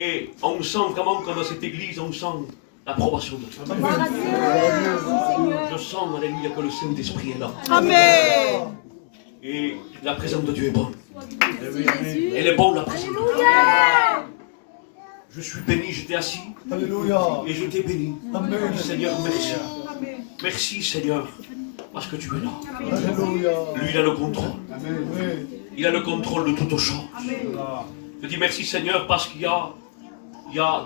Et on sent vraiment que dans cette église, on sent l'approbation de Dieu. Je sens, alléluia, que le Saint-Esprit est là. Amen. Et la présence de Dieu est bonne. Elle est bonne, la présence de Dieu. Je suis béni, j'étais assis. Alléluia. Et j'étais béni. Amen. Seigneur, merci. Merci, Seigneur, parce que tu es là. Alléluia. Lui, il a le contrôle. Amen. Il a le contrôle de toutes choses. Je dis merci, Seigneur, parce qu'il y a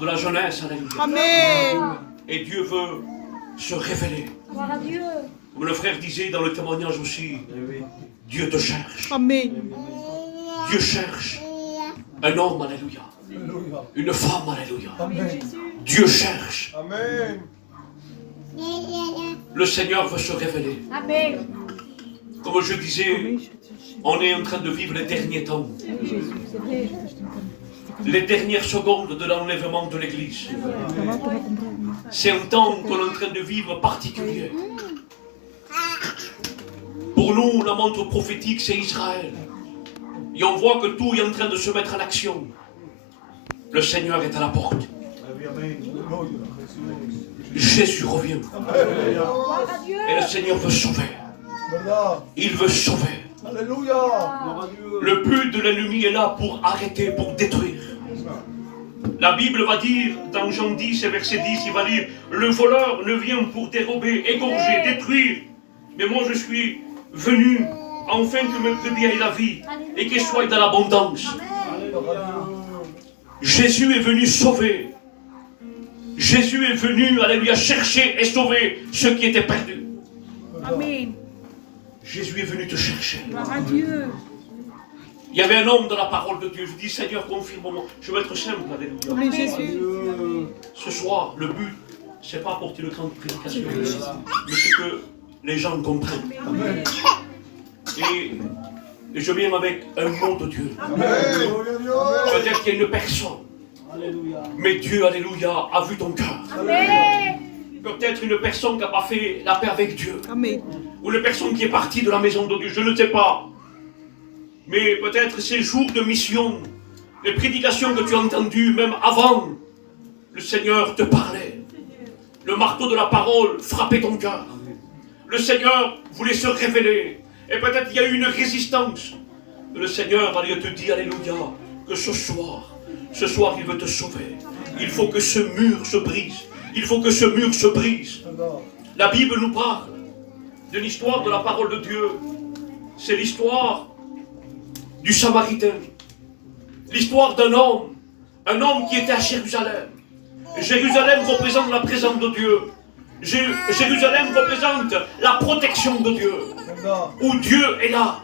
de la jeunesse, alléluia. Amen. Et Dieu veut se révéler. Comme le frère disait dans le témoignage aussi, Dieu te cherche. Amen. Dieu cherche un homme, alléluia. Alléluia. Une femme, alléluia. Amen. Dieu cherche. Amen. Le Seigneur veut se révéler. Amen. Comme je disais, on est en train de vivre les derniers temps. Les dernières secondes de l'enlèvement de l'Église. C'est un temps qu'on est en train de vivre particulier. Pour nous, la montre prophétique, c'est Israël. Et on voit que tout est en train de se mettre en action. Le Seigneur est à la porte. Jésus revient. Et le Seigneur veut sauver. Il veut sauver. Alléluia. Le but de l'ennemi est là pour arrêter, pour détruire. La Bible va dire, dans Jean 10 et verset 10, il va dire, le voleur ne vient pour dérober, égorger, détruire. Mais moi je suis venu, afin que mes brebis aient la vie et qu'elles soient dans l'abondance. Jésus est venu sauver. Jésus est venu, alléluia, chercher et sauver ceux qui étaient perdus. Amen. Jésus est venu te chercher. Gloire à Dieu. Il y avait un homme dans la parole de Dieu. Je dis, Seigneur, confirme-moi. Je vais être simple, alléluia. Amen, Jésus. Ce soir, le but, c'est pas apporter une grande prédication, mais c'est que les gens comprennent. Amen. Et je viens avec un mot de Dieu. Peut-être qu'il y a une personne, mais Dieu, alléluia, a vu ton cœur. Peut-être une personne qui n'a pas fait la paix avec Dieu. Amen. Ou une personne qui est partie de la maison de Dieu, je ne sais pas. Mais peut-être ces jours de mission, les prédications que tu as entendues, même avant, le Seigneur te parlait. Le marteau de la parole frappait ton cœur. Le Seigneur voulait se révéler. Et peut-être il y a eu une résistance. Mais le Seigneur allait te dire, alléluia, que ce soir, il veut te sauver. Il faut que ce mur se brise. Il faut que ce mur se brise. La Bible nous parle de l'histoire de la parole de Dieu. C'est l'histoire du Samaritain. L'histoire d'un homme qui était à Jérusalem. Jérusalem représente la présence de Dieu. Jérusalem représente la protection de Dieu. Où Dieu est là.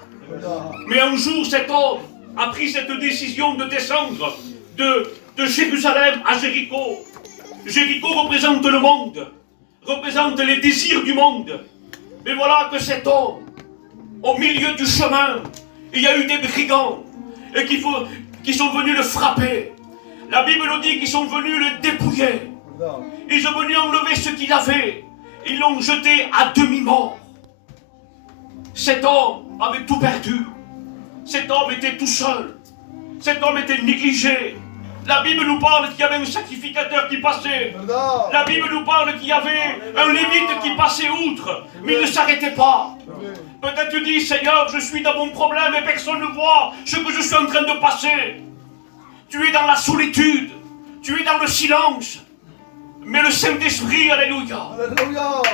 Mais un jour, cet homme a pris cette décision de descendre de Jérusalem à Jéricho. Jéricho représente le monde, représente les désirs du monde. Mais voilà que cet homme, au milieu du chemin, il y a eu des brigands et qui sont venus le frapper. La Bible nous dit qu'ils sont venus le dépouiller. Ils sont venus enlever ce qu'il avait. Ils l'ont jeté à demi-mort. Cet homme avait tout perdu. Cet homme était tout seul. Cet homme était négligé. La Bible nous parle qu'il y avait un sacrificateur qui passait. La Bible nous parle qu'il y avait un lévite qui passait outre, mais il ne s'arrêtait pas. Peut-être tu dis, Seigneur, je suis dans mon problème et personne ne voit ce que je suis en train de passer. Tu es dans la solitude, tu es dans le silence. Mais le Saint-Esprit, alléluia,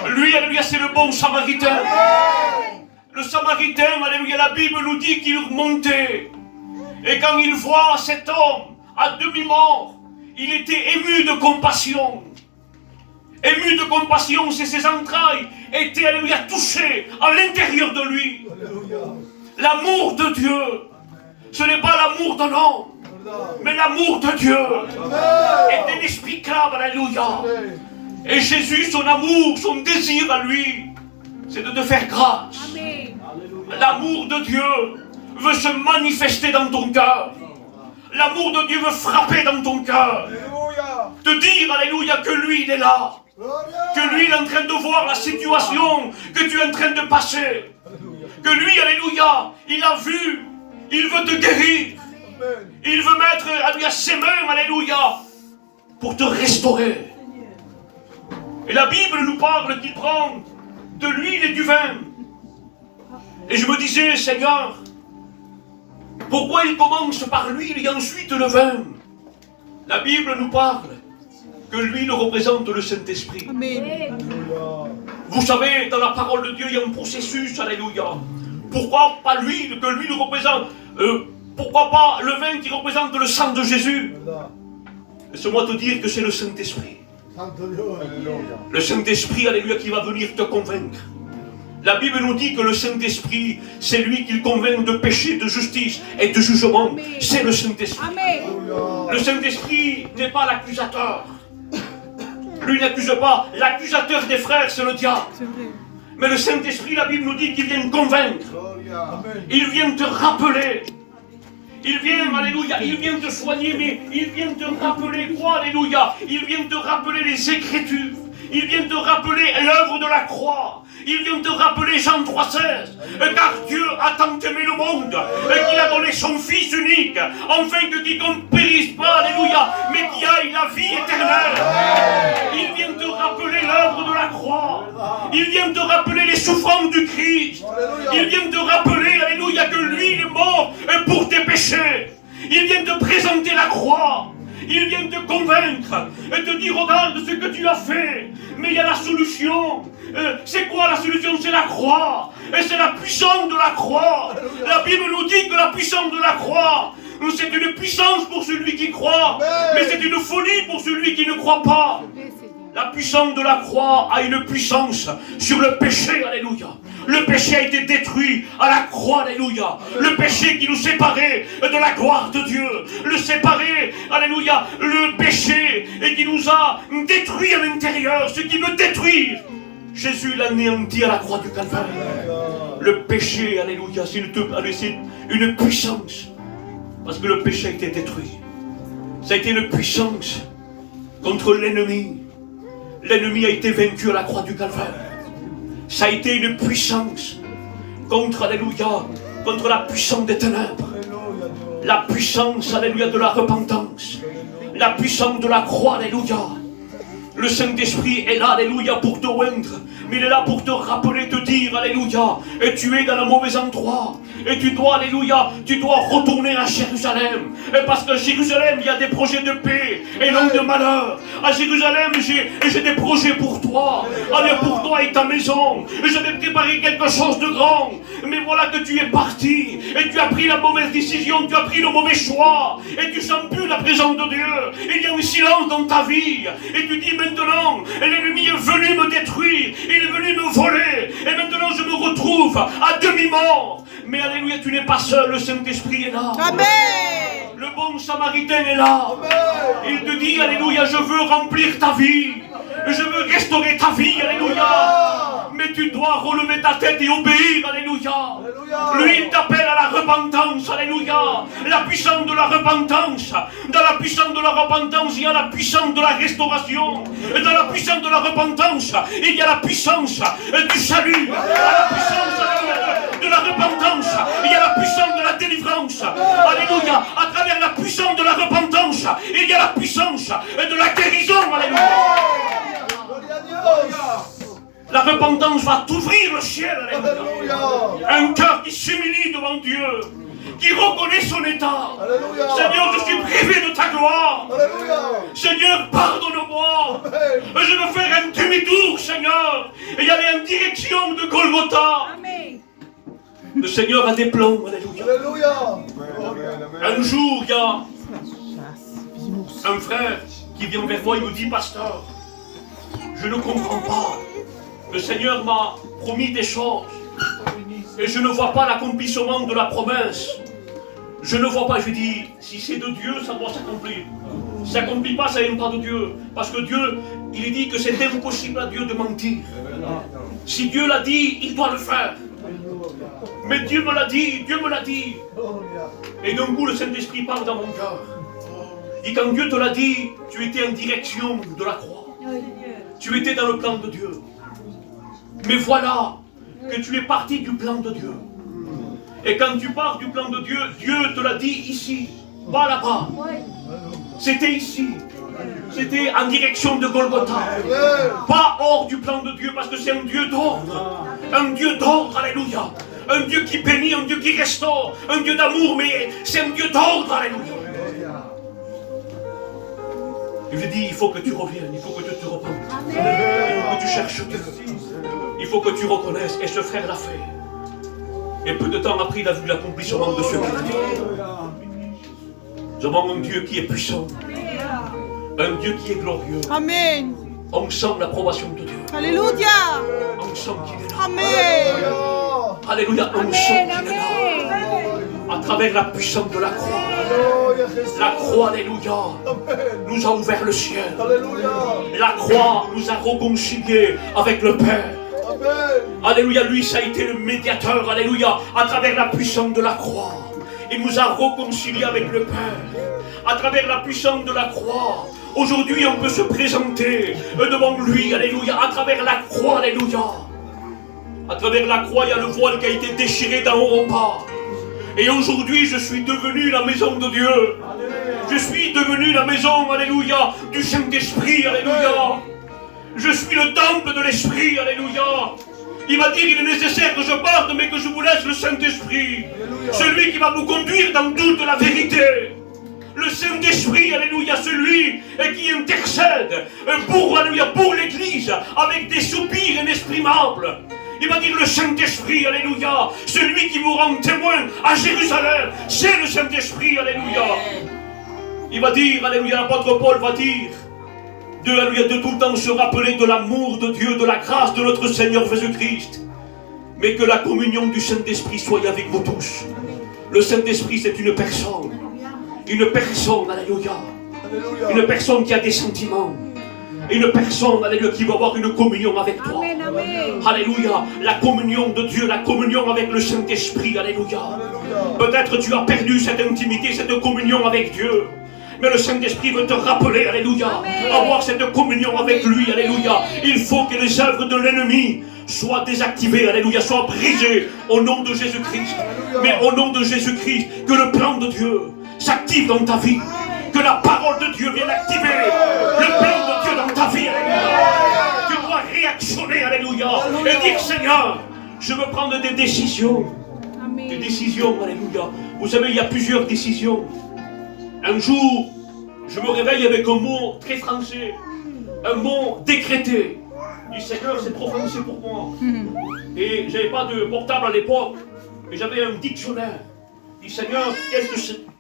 lui, alléluia, c'est le bon Samaritain. Le Samaritain, alléluia, la Bible nous dit qu'il remontait. Et quand il voit cet homme à demi-mort, il était ému de compassion. Ému de compassion, c'est ses entrailles étaient, alléluia, touchées à l'intérieur de lui. L'amour de Dieu, ce n'est pas l'amour d'un homme, mais l'amour de Dieu est inexplicable, alléluia. Et Jésus, son amour, son désir à lui, c'est de te faire grâce. L'amour de Dieu veut se manifester dans ton cœur. L'amour de Dieu veut frapper dans ton cœur. Te dire, alléluia, que lui, il est là. Que lui, il est en train de voir la situation que tu es en train de passer. Que lui, alléluia, il a vu. Il veut te guérir. Amen. Il veut mettre, alléluia, ses mains, alléluia, pour te restaurer. Et la Bible nous parle qu'il prend de l'huile et du vin. Et je me disais, Seigneur, pourquoi il commence par l'huile et ensuite le vin? La Bible nous parle que l'huile représente le Saint-Esprit. Amen. Alléluia. Vous savez, dans la parole de Dieu, il y a un processus, alléluia. Pourquoi pas l'huile, que l'huile représente, pourquoi pas le vin qui représente le sang de Jésus? Voilà. Laisse-moi te dire que c'est le Saint-Esprit. Santo Dios. Alléluia. Le Saint-Esprit, alléluia, qui va venir te convaincre. La Bible nous dit que le Saint-Esprit, c'est lui qui convainc de péché, de justice et de jugement. Amen. C'est le Saint-Esprit. Amen. Alléluia. Le Saint-Esprit n'est pas l'accusateur. Lui n'accuse pas. L'accusateur des frères, c'est le diable. C'est vrai. Mais le Saint-Esprit, la Bible nous dit qu'il vient convaincre. Amen. Il vient te rappeler. Il vient, alléluia, il vient te soigner, mais il vient te rappeler quoi, alléluia? Il vient te rappeler les Écritures. Il vient te rappeler l'œuvre de la croix. Il vient te rappeler Jean 3,16. Car Dieu a tant aimé le monde qu'il a donné son Fils unique, afin que quiconque ne périsse pas, alléluia, mais qui aille la vie éternelle. Il vient te rappeler l'œuvre de la croix. Il vient te rappeler les souffrances du Christ. Il vient te rappeler, alléluia, que lui il est mort pour tes péchés. Il vient te présenter la croix. Il vient te convaincre et te dire, regarde ce que tu as fait. Mais il y a la solution. C'est quoi la solution? C'est la croix. Et c'est la puissance de la croix. La Bible nous dit que la puissance de la croix, c'est une puissance pour celui qui croit. Mais c'est une folie pour celui qui ne croit pas. La puissance de la croix a une puissance sur le péché, alléluia. Le péché a été détruit à la croix, alléluia. Le péché qui nous séparait de la gloire de Dieu. Le séparait, alléluia, le péché et qui nous a détruits à l'intérieur. Ce qui veut détruire, Jésus l'a anéanti à la croix du Calvaire. Le péché, alléluia, c'est une puissance. Parce que le péché a été détruit. Ça a été une puissance contre l'ennemi. L'ennemi a été vaincu à la croix du Calvaire. Ça a été une puissance contre, alléluia, contre la puissance des ténèbres. La puissance, alléluia, de la repentance. La puissance de la croix, alléluia. Le Saint-Esprit est là, alléluia, pour te oindre. Mais il est là pour te rappeler, te dire, alléluia, et tu es dans le mauvais endroit. Et tu dois, alléluia, tu dois retourner à Jérusalem. Et parce qu'à Jérusalem, il y a des projets de paix et non de malheur. À Jérusalem, j'ai des projets pour toi. Allez, pour toi et ta maison. Je vais préparer quelque chose de grand. Mais voilà que tu es parti. Et tu as pris la mauvaise décision, tu as pris le mauvais choix. Et tu sens plus la présence de Dieu. Il y a un silence dans ta vie. Et tu dis maintenant, l'ennemi est venu me détruire. Il est venu me voler. Et maintenant, je me retrouve à demi-mort. Mais alléluia, tu n'es pas seul, le Saint-Esprit est là. Amen. Le bon samaritain est là. Il te dit, alléluia, je veux remplir ta vie. Je veux restaurer ta vie, alléluia. Mais tu dois relever ta tête et obéir, alléluia. Lui, il t'appelle à la repentance, alléluia. La puissance de la repentance. Dans la puissance de la repentance, il y a la puissance de la restauration. Et dans la puissance de la repentance, il y a la puissance du salut. Dans la puissance, alléluia, de la repentance, il y a la puissance de la délivrance. Alléluia. À travers la puissance de la repentance, il y a la puissance de la guérison. Alléluia. La repentance va t'ouvrir le ciel. Alléluia. Un cœur qui s'humilie devant Dieu, qui reconnaît son état. Alléluia. Seigneur, je suis privé de ta gloire. Alléluia. Seigneur, pardonne-moi. Je veux faire un demi-tour, Seigneur, et y aller en direction de Golgotha. Amen. Le Seigneur a des plans. Alléluia. Alléluia. Un jour, il y a un frère qui vient vers moi, il me dit, pasteur, je ne comprends pas. Le Seigneur m'a promis des choses et je ne vois pas l'accomplissement de la promesse. Je ne vois pas. Je dis, si c'est de Dieu, ça doit s'accomplir. Si ça ne s'accomplit pas, ça ne vient pas de Dieu. Parce que Dieu, il dit que c'est impossible à Dieu de mentir. Si Dieu l'a dit, il doit le faire. Mais Dieu me l'a dit, Dieu me l'a dit. Et d'un coup, le Saint-Esprit parle dans mon cœur. Et quand Dieu te l'a dit, tu étais en direction de la croix. Tu étais dans le plan de Dieu. Mais voilà que tu es parti du plan de Dieu. Et quand tu pars du plan de Dieu, Dieu te l'a dit ici. Pas là-bas. C'était ici. C'était en direction de Golgotha. Pas hors du plan de Dieu, parce que c'est un Dieu d'ordre. Un Dieu d'ordre, alléluia. Un Dieu qui bénit, un Dieu qui restaure, un Dieu d'amour, mais c'est un Dieu d'ordre, alléluia. Et je dis, il faut que tu reviennes, il faut que tu te repentes. Il faut que tu cherches Dieu. Il faut que tu reconnaisses, et ce frère l'a fait. Et peu de temps après, il a vu l'accomplissement de ce miracle. Nous avons un Dieu qui est puissant. Un Dieu qui est glorieux. Amen. On sent l'approbation de Dieu. Alléluia. On sent qu'il est là. Amen. Alléluia, on sent qu'il est là. À travers la puissance de la croix. La croix, alléluia, nous a ouvert le ciel. La croix nous a réconciliés avec le Père. Alléluia, lui, ça a été le médiateur, alléluia, à travers la puissance de la croix. Il nous a réconciliés avec le Père. À travers la puissance de la croix, aujourd'hui, on peut se présenter devant lui, alléluia, à travers la croix, alléluia. À travers la croix, il y a le voile qui a été déchiré d'en haut en bas. Et aujourd'hui, je suis devenu la maison de Dieu. Je suis devenu la maison, alléluia, du Saint-Esprit, alléluia. Je suis le temple de l'Esprit, alléluia. Il va dire, il est nécessaire que je parte, mais que je vous laisse le Saint-Esprit. Celui qui va vous conduire dans toute la vérité. Le Saint-Esprit, alléluia, celui qui intercède pour, alléluia, pour l'Église, avec des soupirs inexprimables. Il va dire le Saint-Esprit, alléluia, celui qui vous rend témoin à Jérusalem, c'est le Saint-Esprit, alléluia. Il va dire, alléluia, l'apôtre Paul va dire, alléluia, de tout le temps se rappeler de l'amour de Dieu, de la grâce de notre Seigneur Jésus-Christ. Mais que la communion du Saint-Esprit soit avec vous tous. Le Saint-Esprit, c'est une personne. Une personne, alléluia. Une personne qui a des sentiments. Une personne, alléluia, qui va avoir une communion avec toi. Amen, amen. Alléluia. La communion de Dieu, la communion avec le Saint-Esprit, alléluia. Peut-être tu as perdu cette intimité, cette communion avec Dieu. Mais le Saint-Esprit veut te rappeler, alléluia, avoir cette communion avec lui, alléluia. Il faut que les œuvres de l'ennemi soient désactivées, alléluia, soient brisées au nom de Jésus-Christ. Mais au nom de Jésus-Christ, que le plan de Dieu s'active dans ta vie. Que la parole de Dieu vienne activer le plan de Dieu dans ta vie, alléluia. Tu dois réactionner, alléluia, et dire, Seigneur, je veux prendre des décisions. Des décisions, alléluia. Vous savez, il y a plusieurs décisions. Un jour, je me réveille avec un mot très français, un mot décrété. Je dis, Seigneur, c'est trop français pour moi. Et je n'avais pas de portable à l'époque, mais j'avais un dictionnaire. Je dis, Seigneur,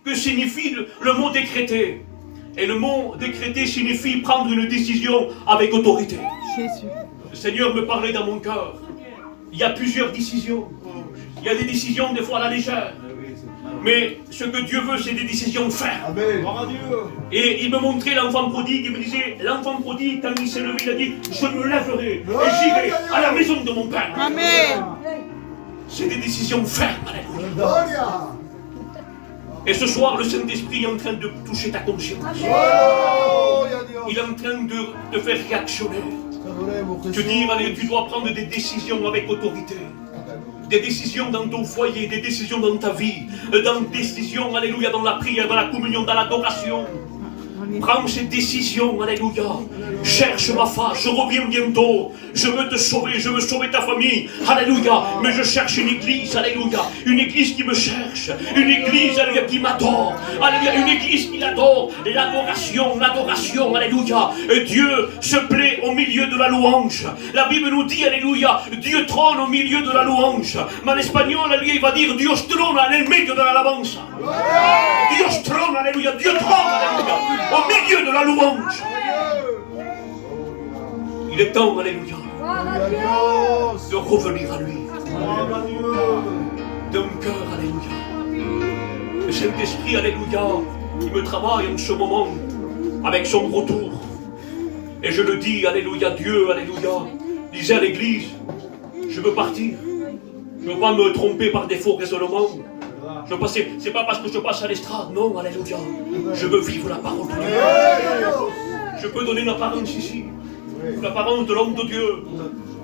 que signifie le mot décrété? Et le mot décrété signifie prendre une décision avec autorité. Jésus. Le Seigneur me parlait dans mon cœur. Il y a plusieurs décisions. Il y a des décisions des fois à la légère. Mais ce que Dieu veut, c'est des décisions fermes. Et il me montrait l'enfant prodigue, il me disait, l'enfant prodigue, quand il s'est levé, il a dit, je me lèverai et j'irai à la maison de mon Père. Amen. C'est des décisions fermes, alléluia. Et ce soir, le Saint-Esprit est en train de toucher ta conscience. Il est en train de te faire réactionner. Te dire, allez, tu dois prendre des décisions avec autorité. Des décisions dans ton foyer, des décisions dans ta vie, des décisions, alléluia, dans la prière, dans la communion, dans l'adoration. Prends ces décisions, alléluia. Cherche ma face, je reviens bientôt. Je veux te sauver, je veux sauver ta famille, alléluia. Mais je cherche une église, alléluia. Une église qui me cherche, une église, alléluia, qui m'adore. Alléluia, une église qui l'adore. L'adoration, alléluia. Et Dieu se plaît au milieu de la louange. La Bible nous dit, alléluia, Dieu trône au milieu de la louange. Mais en espagnol, alléluia, il va dire, Dios trona en el medio de la alabanza. Dios trône, alléluia, Dieu trône, alléluia, au milieu de la louange. Il est temps, alléluia, de revenir à lui. D'un cœur, alléluia. Le Saint-Esprit, alléluia, il me travaille en ce moment avec son retour. Et je le dis, alléluia, Dieu, alléluia, disait à l'église, je veux partir. Je ne veux pas me tromper par des faux raisonnements. C'est pas parce que je passe à l'estrade, non, alléluia. Je veux vivre la parole de Dieu. Je peux donner l'apparence ici, l'apparence de l'homme de Dieu.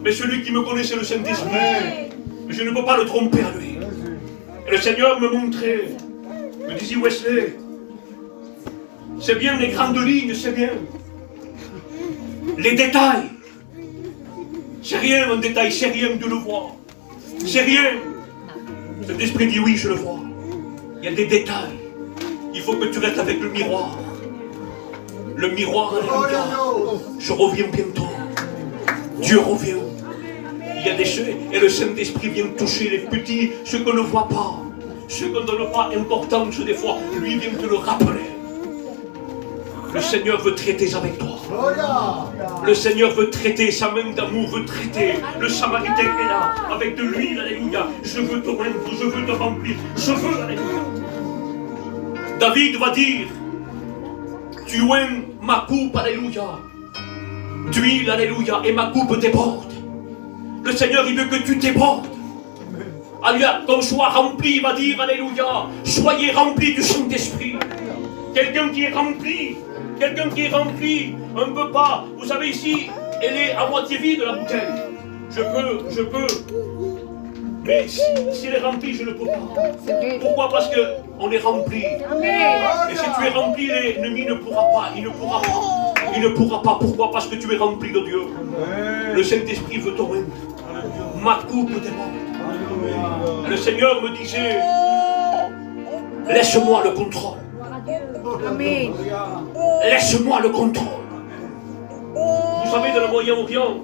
Mais celui qui me connaît, c'est le Saint-Esprit. Je ne peux pas le tromper à lui. Et le Seigneur me montrait, me disait, Wesley, C'est bien les grandes lignes, c'est bien. Les détails. C'est rien un détail, c'est rien, Dieu le voit. C'est rien. Cet esprit dit oui, je le vois. Il y a des détails. Il faut que tu restes avec le miroir. Le miroir, alléluia. Je reviens bientôt. Dieu revient. Il y a des choses, et le Saint-Esprit vient toucher les petits, ceux qu'on ne voit pas, ceux qu'on ne donne pas importance des fois, lui vient te le rappeler. Le Seigneur veut traiter avec toi. Le Seigneur veut traiter, sa main d'amour veut traiter. Le Samaritain est là, avec de l'huile, alléluia. Je veux te rendre, je veux te remplir, je veux, alléluia. David va dire, tu oins ma coupe, alléluia. D'huile, alléluia, et ma coupe déborde. Le Seigneur, il veut que tu débordes. Alléluia, qu'on soit rempli, il va dire, alléluia, soyez remplis du Saint-Esprit. Quelqu'un qui est rempli, on ne peut pas. Vous savez, ici, elle est à moitié vide, la bouteille. Je peux. Mais si elle est remplie, je ne peux pas. Pourquoi? Parce qu'on est rempli. Et si tu es rempli, l'ennemi ne pourra pas. Il ne pourra pas. Pourquoi? Parce que tu es rempli de Dieu. Le Saint-Esprit veut te rendre. Ma coupe déborde. Le Seigneur me disait, laisse-moi le contrôle. Amen. Laisse-moi le contrôle. Vous savez, dans le Moyen-Orient,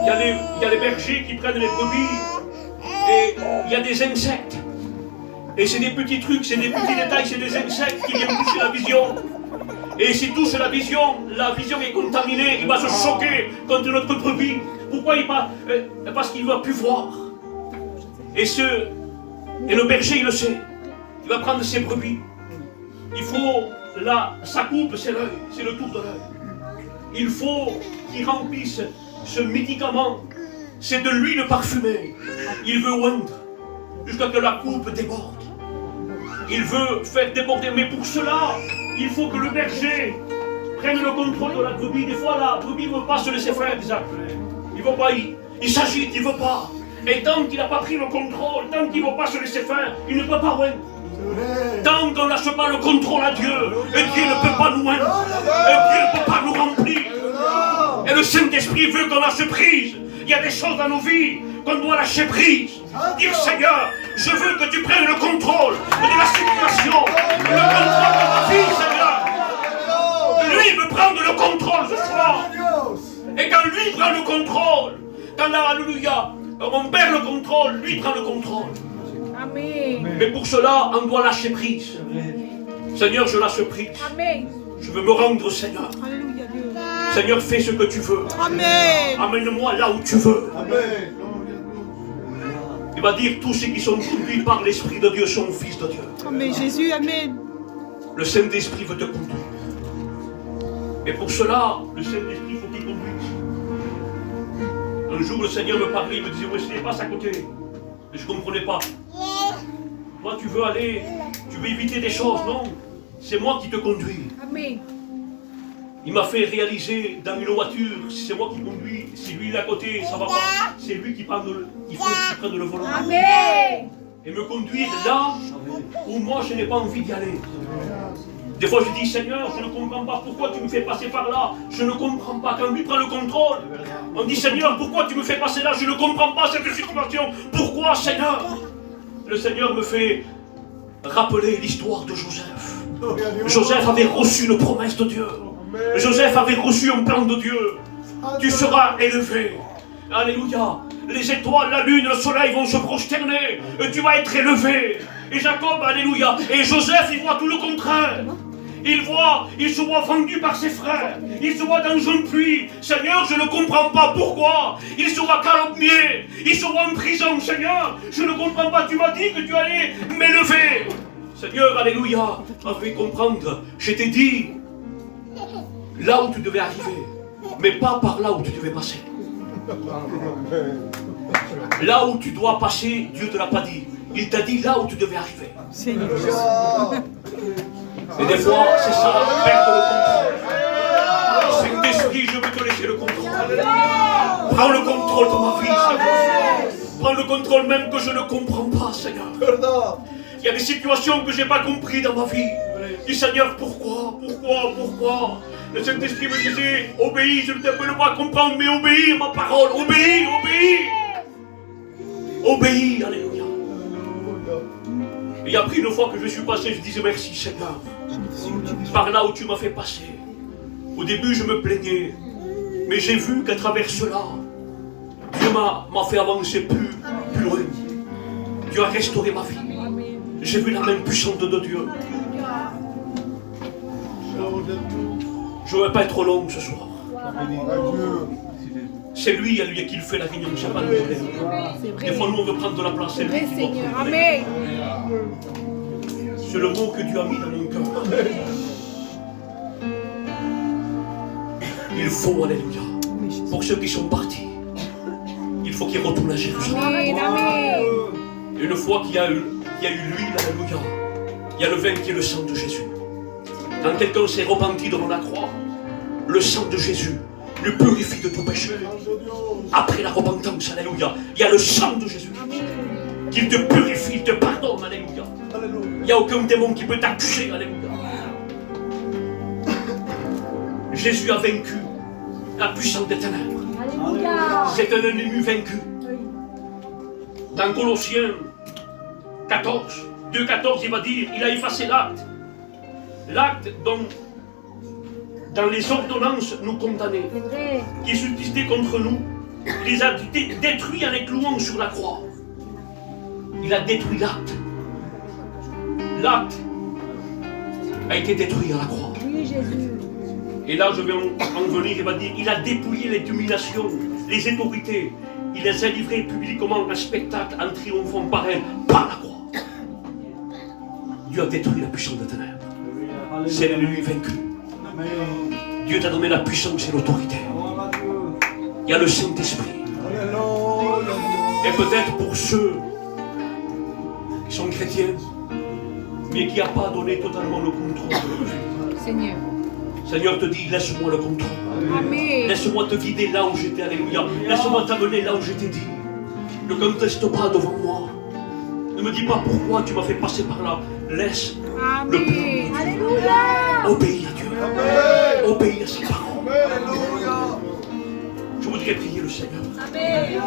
il y a les bergers qui prennent les brebis et il y a des insectes. Et c'est des petits trucs, c'est des petits détails, c'est des insectes qui viennent toucher la vision. Et s'il touche la vision est contaminée, il va se choquer contre notre brebis. Pourquoi il va? Parce qu'il ne va plus voir. Et le berger, il le sait. Il va prendre ses brebis. Il faut, sa coupe, c'est l'œil, c'est le tour de l'œil. Il faut qu'il remplisse ce médicament. C'est de l'huile parfumée. Il veut oindre jusqu'à que la coupe déborde. Il veut faire déborder. Mais pour cela, il faut que le berger prenne le contrôle de la brebis. Des fois, la brebis ne veut pas se laisser faire, Isaac. Il ne veut pas, il s'agite, il ne veut pas. Et tant qu'il n'a pas pris le contrôle, tant qu'il ne veut pas se laisser faire, il ne peut pas oindre. Tant qu'on ne lâche pas le contrôle à Dieu, et Dieu ne peut pas nous oindre, et Dieu ne peut pas nous remplir. Et le Saint-Esprit veut qu'on lâche prise. Il y a des choses dans nos vies qu'on doit lâcher prise. Dire Seigneur, je veux que tu prennes le contrôle de la situation, le contrôle de ma vie, Seigneur. Lui veut prendre le contrôle ce soir. Et quand lui prend le contrôle, quand alléluia, quand on perd le contrôle, lui prend le contrôle. Amen. Mais pour cela, on doit lâcher prise. Seigneur, je lâche prise. Amen. Je veux me rendre, Seigneur. Alléluia, Dieu. Seigneur, fais ce que tu veux. Amen. Amène-moi là où tu veux. Amen. Il va dire, tous ceux qui sont conduits par l'Esprit de Dieu sont fils de Dieu. Amen, Jésus, Amen. Le Saint-Esprit veut te conduire. Et pour cela, le Saint-Esprit, il faut qu'il conduise. Un jour, le Seigneur me parlait, il me disait, Wesley, passe à côté. Et je ne comprenais pas. Toi, tu veux aller, tu veux éviter des choses, non? C'est moi qui te conduis. Amen. Il m'a fait réaliser dans une voiture, si c'est moi qui conduis, si lui il est à côté, ça va pas. C'est lui qui prend il faut qu'il prenne le volant. Amen. Et me conduire là où moi je n'ai pas envie d'y aller. Des fois je dis, Seigneur, je ne comprends pas pourquoi tu me fais passer par là. Je ne comprends pas. Quand lui prend le contrôle, on dit, Seigneur, pourquoi tu me fais passer là? Je ne comprends pas cette situation. Pourquoi, Seigneur? Le Seigneur me fait rappeler l'histoire de Joseph. Joseph avait reçu une promesse de Dieu. Joseph avait reçu un plan de Dieu. Tu seras élevé. Alléluia. Les étoiles, la lune, le soleil vont se prosterner. Et tu vas être élevé. Et Jacob, alléluia. Et Joseph, il voit tout le contraire. Il se voit vendu par ses frères. Il se voit dans un puits. Seigneur, je ne comprends pas pourquoi. Il se voit calomnié. Il se voit en prison. Seigneur, je ne comprends pas. Tu m'as dit que tu allais m'élever. Seigneur, alléluia, m'a fait comprendre. Je t'ai dit là où tu devais arriver, mais pas par là où tu devais passer. Là où tu dois passer, Dieu ne te l'a pas dit. Il t'a dit là où tu devais arriver. Seigneur. Et des fois, c'est ça, perdre le contrôle. Saint-Esprit, je veux te laisser le contrôle. Prends le contrôle de ma vie, Seigneur. Prends le contrôle même que je ne comprends pas, Seigneur. Il y a des situations que je n'ai pas compris dans ma vie. Dis Seigneur, pourquoi? Le Saint-Esprit me disait, obéis, je ne t'appelle pas à comprendre, mais obéis à ma parole, obéis. Obéis, alléluia. Et après, une fois que je suis passé, je disais merci Seigneur. Par là où tu m'as fait passer. Au début, je me plaignais. Mais j'ai vu qu'à travers cela, Dieu m'a fait avancer plus loin. Dieu a restauré ma vie. J'ai vu la main puissante de Dieu. Je ne vais pas être long ce soir. C'est lui à lui qui fait la réunion, c'est pas nous. Des fois, nous, on veut prendre de la place. C'est lui qui doit prendre. Amen. C'est le mot que Dieu a mis dans mon cœur. Il faut, alléluia, pour ceux qui sont partis, il faut qu'ils retournent à Jérusalem. Amen. Une fois qu'il y a eu l'huile, alléluia, il y a le vin qui est le sang de Jésus. Quand quelqu'un s'est repenti devant la croix, le sang de Jésus le purifie de tout péché. Après la repentance, alléluia, il y a le sang de Jésus qui te purifie, il te pardonne, alléluia. Il n'y a aucun démon qui peut t'accuser, alléluia. Jésus a vaincu la puissance des ténèbres. C'est un ennemi vaincu. Dans Colossiens 14, 2,14, il va dire, il a effacé l'acte. L'acte dont, dans les ordonnances, nous condamnait, qui subsistait contre nous, il les a détruits en les clouant sur la croix. Il a détruit l'acte. L'acte a été détruit à la croix. Oui, Jésus. Et là, je vais en venir, il va dire, il a dépouillé les dominations, les autorités. Il les a livrées publiquement un spectacle en triomphant par elles, par la croix. Dieu a détruit la puissance des ténèbres. C'est l'ennemi vaincu. Dieu t'a donné la puissance et l'autorité. Il y a le Saint-Esprit. Et peut-être pour ceux qui sont chrétiens, mais qui n'ont pas donné totalement le contrôle de leur vie. Seigneur. Seigneur te dit, laisse-moi le contrôle. Amen. Laisse-moi te guider là où j'étais, alléluia. Laisse-moi t'amener là où je t'ai dit. Ne conteste pas devant moi. Ne me dis pas pourquoi tu m'as fait passer par là. Laisse le plan de Dieu. Alléluia. Obéis à Dieu. Obéis à sa parole. Je voudrais prier le Seigneur. Amen.